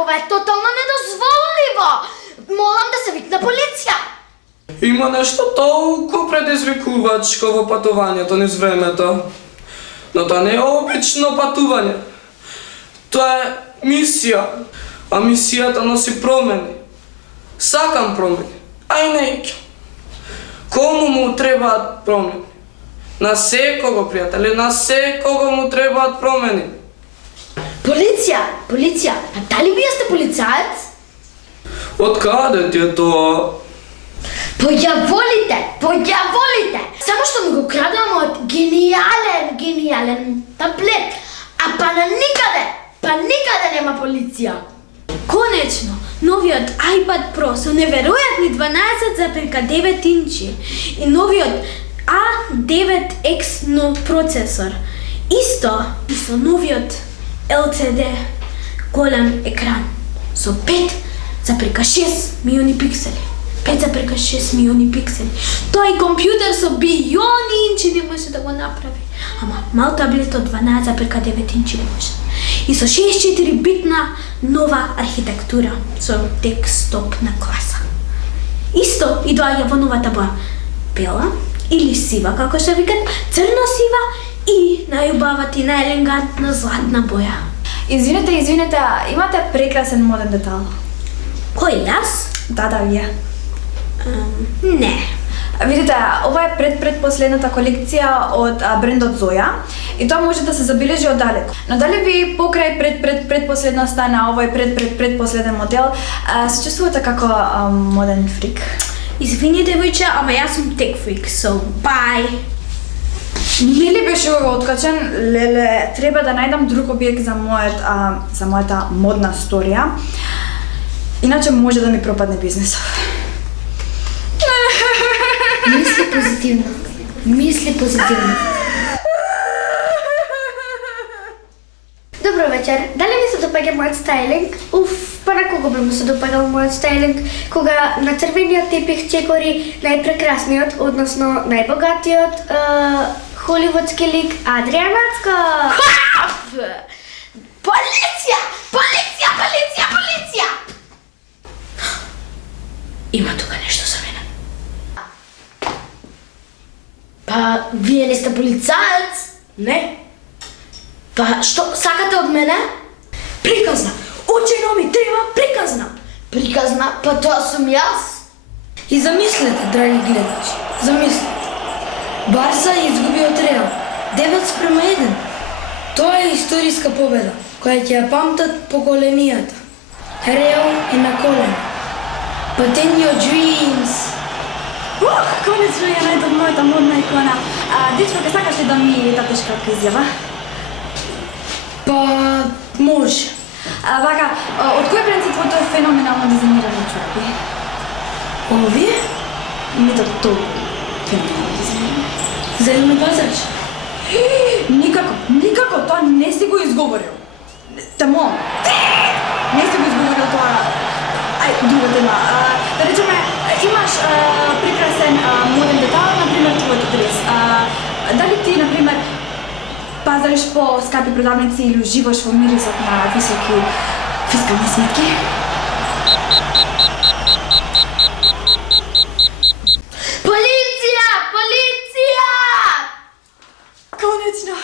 ова е тотално недозволиво. Молам да се викне полиција. Има нешто толку предизвикувачко во патувањето низ времето. Но тоа не е обично патување. Тоа е мисија. А мисијата носи промени. Сакам промени, а и неќу. Кому му требаат промени? На секого, пријатели, на секого му требаат промени. Полиција, а дали вие сте полицаец? Од каде ти е тоа? Појаволите! Само што ми го крадувам од гениален таблет, а па никаде нема полиција. Конечно, новиот iPad Pro со неверојатни 12,9 инчи и новиот A9X процесор. Исто и со новиот LCD голем екран со 5,6 милиони пиксели. 5,6 милиони пиксели. Тоа и компјутер со билиони инчи не може да го направи. Ама мал таблет од 12,9 инчи може. И со 64-битна нова архитектура со десктопна класа. Исто и доаѓа во новата боја. Бела или сива, како што викат, црно-сива и најубавата и најелегантна златна боја. Извинете, имате прекрасен моден детал. Кој, јас? Да, вие. Не. Видите, ова е предпоследната колекција од брендот Зоја и тоа може да се забележи оддалеку. Но дали ви покрај предпоследноста на овој предпоследен модел се чувствувате како моден фрик? Извини, девојче, ама јас сум тек фрик, so bye. Не ли беше ова откачен? Леле, треба да најдам друг објект за мојата модна сторија. Иначе може да ми пропадне бизнесот. Мисли позитивно. Добро вечер. Дали ми се допаѓа мојот стајлинг? Па на кого би му се допаѓал мојот стајлинг? Кога на црвениот тепих чекори најпрекрасниот, односно најбогатиот холивудски лик Адриан Ацко. Полиција! Има тука нешто за мене. Па, вие не сте полицаец? Не. Па, што сакате од мене? Приказна! Очено ми треба приказна! Приказна? Па тоа сум јас. И замислете, драги гледачи, замислете. Барса изгуби од Реал 9:1. Тоа е историска победа, која ќе ја памтат поколенијата. Реал е на колена. But in your dreams. Конечно ја најдов мојата модна икона. Дечко, ке сакаш ли да ми дадеш кратка изјава? Па, може. Вака, од кој бренд се твоето феноменално дизајнирани чорапи? Овие? Не толку феноменално дизајнирани. Зелено пазарче. Никако, тоа не си го изговорил. Те молам. Не си го изговорил тоа. Друга тема. Да речеме, имаш прекрасен моден детал, например, твојот дрес. Дали ти, например, пазариш по скапи продавници или уживаш во мирисот на високи фискални сметки? Полиција! Полиција! Конечно.